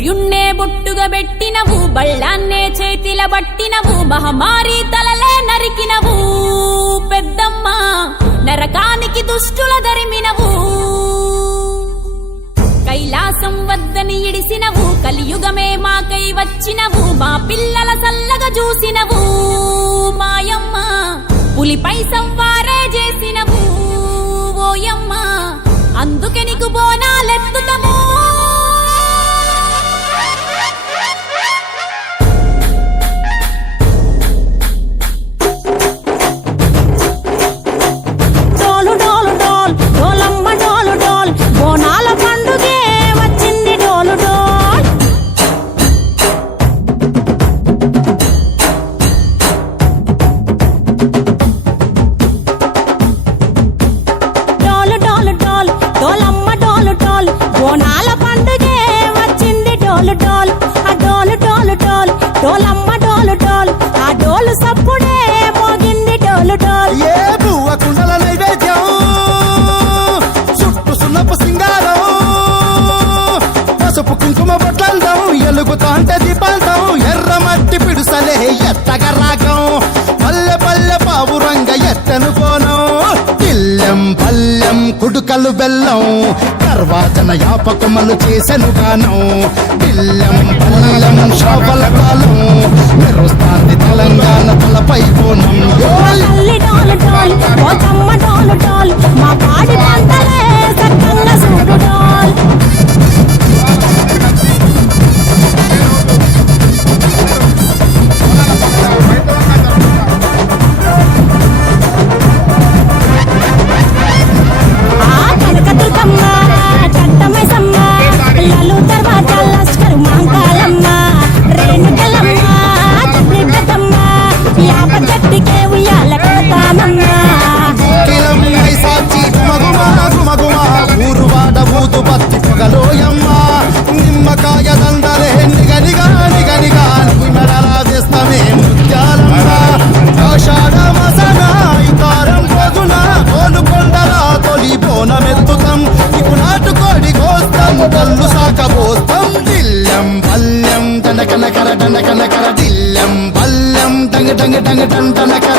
సూర్యున్నే బొట్టుగా పెట్టినవు, బళ్ళాన్నే చేతిల బట్టినవు, మహమారి తలలే నరికినవు పెద్దమ్మ, నరకానికి దుష్టుల దరిమినవు. కైలాసం వద్దని ఇడిసినవు, కలియుగమే మాకై వచ్చినవు, మా పిల్లల చల్లగా చూసినవు మాయమ్మ, పులిపై సవ్వారే చేసినవు ఓయమ్మ, అందుకే నీకు బోనాలెత్తుతము. ఎలుగుతాంటే దీపాలతం ఎర్ర మట్టి పిడుసలే ఎత్తగా రాగం, పల్లె పల్లె పావురంగ ఎత్తను కోనం, పిల్లెం పల్లెం కుడుకలు బెల్లం, తర్వాతన యాపకమలు చేసెను గానం, పిల్లెం పల్లెం శోభల కాలం, మెరుస్తాంది తెలంగాణ తలపై కోణం. మా పాడి పంటలే సక్కంగా చూడు డోల్. నిమ్మకాయ దండలే నిగనిగా నిగనిగా మెడలా వేస్తామే ముత్యాలమ్మ, ఆషాఢ మసన ఇతారం రోజున కోలుకొండల తొలి బోనమెత్తుతాం, నీకు నాటుకోడి కోస్తాం కళ్ళు సాకపోస్తాం, దిల్లెం పల్లెం దండకనకర దండకనకర దిల్లెం పల్లెం డంగ డంగ డంగ డండనకర.